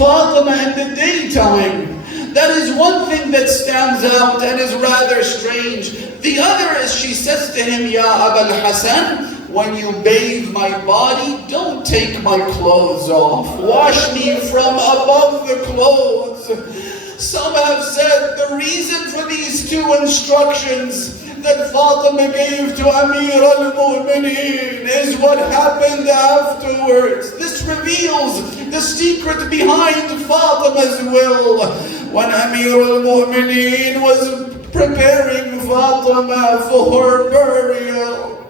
Fatima in the daytime. That is one thing that stands out and is rather strange. The other is she says to him, Ya Abul Hasan, when you bathe my body, don't take my clothes off. Wash me from above the clothes. Some have said the reason for these two instructions that Fatima gave to Amir al-Mu'mineen is what happened afterwards. This reveals the secret behind Fatima's will. When Amir al-Mu'mineen was preparing Fatima for her burial,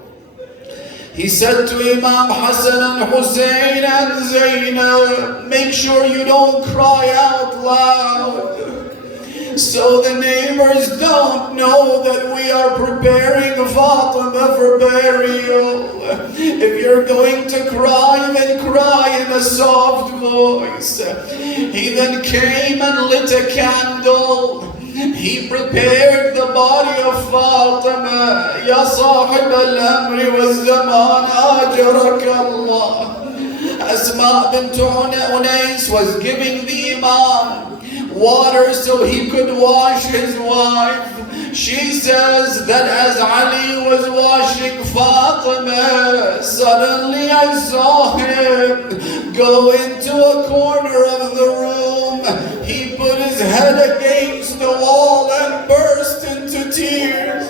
he said to Imam Hassan and Hussein and Zainab, make sure you don't cry out loud, so the neighbors don't know that we are preparing Fatima for burial. If you're going to cry, then cry in a soft voice. He then came and lit a candle. He prepared the body of Fatima. Ya sahib al-amri wal-zaman ajarak Allah. Asma bint Unais was giving the Imam water so he could wash his wife. She says that as Ali was washing Fatima, suddenly I saw him go into a corner of the room. He put his head against the wall and burst into tears.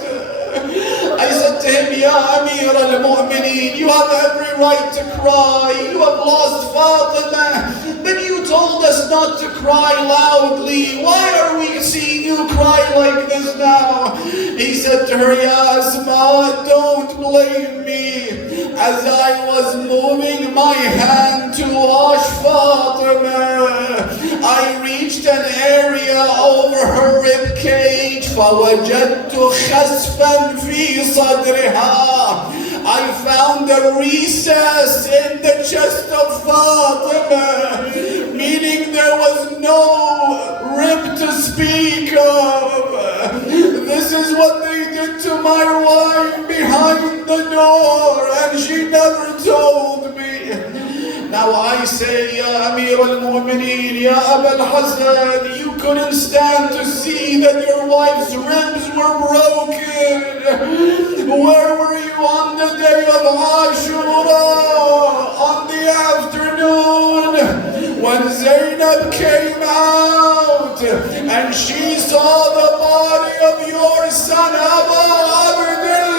I said to him, Ya Amir al-Mu'mineen, you have every right to cry. You have lost Fatima, but you told us not to cry loudly. Why are we seeing you cry like this now? He said to her, Ya Asma, don't blame me. As I was moving my hand to wash Fatima, I reached an area over her rib cage. فَوَجَدْتُ خَسْفًا فِي صَدْرِهَا. I found a recess in the chest of Fatima, meaning there was no rib to speak of. This is what they did to my wife behind the door, and she never told me. Now I say, Ya Amir al-Mu'mineen, Ya Abul Hasan, you couldn't stand to see that your wife's ribs were broken. Where were you on the day of Ashura? On the afternoon, when Zainab came out and she saw the body of your son Abu Abdullah.